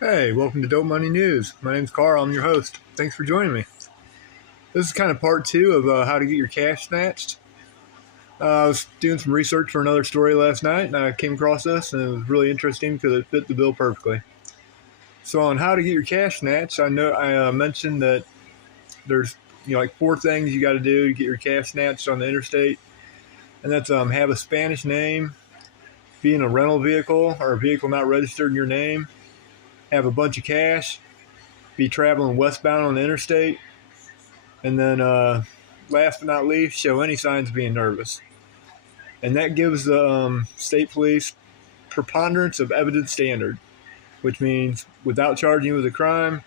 Hey, welcome to Dope Money News. My name's Carl. I'm your host. Thanks for joining me. This is kind of part two of how to get your cash snatched. I was doing some research for another story last night, and I came across this, and it was really interesting because it fit the bill perfectly. So, on how to get your cash snatched, I mentioned that there's like four things you got to do to get your cash snatched on the interstate, and that's have a Spanish name, be in a rental vehicle or a vehicle not registered in your name, have a bunch of cash, be traveling westbound on the interstate, and then last but not least, show any signs of being nervous. And that gives the state police preponderance of evidence standard, which means without charging you with a crime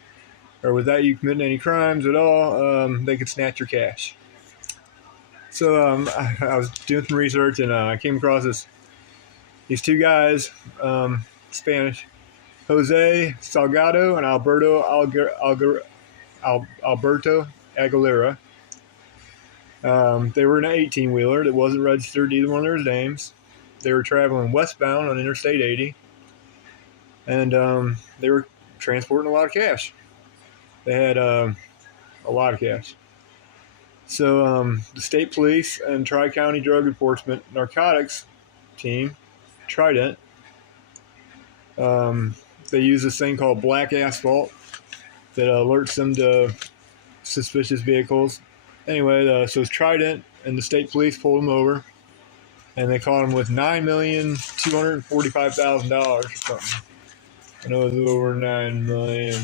or without you committing any crimes at all, they could snatch your cash. So I was doing some research, and I came across these two guys, Spanish, Jose Salgado and Alberto Aguilera. They were in an 18-wheeler that wasn't registered to either one of their names. They were traveling westbound on Interstate 80, and they were transporting a lot of cash. They had a lot of cash. So the State Police and Tri-County Drug Enforcement Narcotics Team, Trident, they use this thing called black asphalt that alerts them to suspicious vehicles. Anyway, so Trident and the state police pulled them over, and they caught them with $9,245,000 or something. I know it was over $9 million.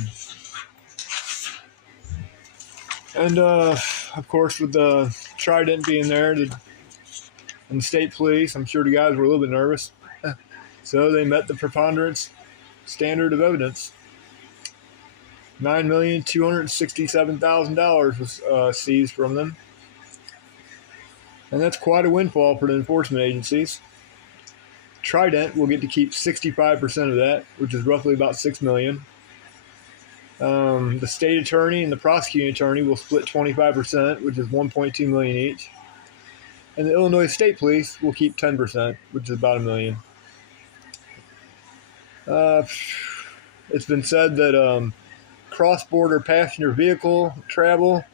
And of course, with the Trident being there and the state police, I'm sure the guys were a little bit nervous. So they met the preponderance standard of evidence. $9,267,000 was seized from them. And that's quite a windfall for the enforcement agencies. Trident will get to keep 65% of that, which is roughly about $6 million. The state attorney and the prosecuting attorney will split 25%, which is $1.2 million each. And the Illinois State Police will keep 10%, which is about $1 million. It's been said that cross-border passenger vehicle travel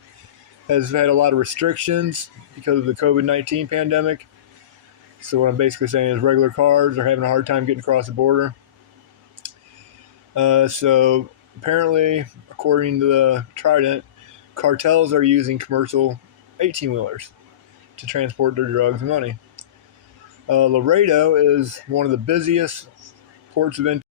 has had a lot of restrictions because of the COVID-19 pandemic. So what I'm basically saying is regular cars are having a hard time getting across the border. So apparently, according to the Trident, cartels are using commercial 18-wheelers to transport their drugs and money. Laredo is one of the busiest ports of entry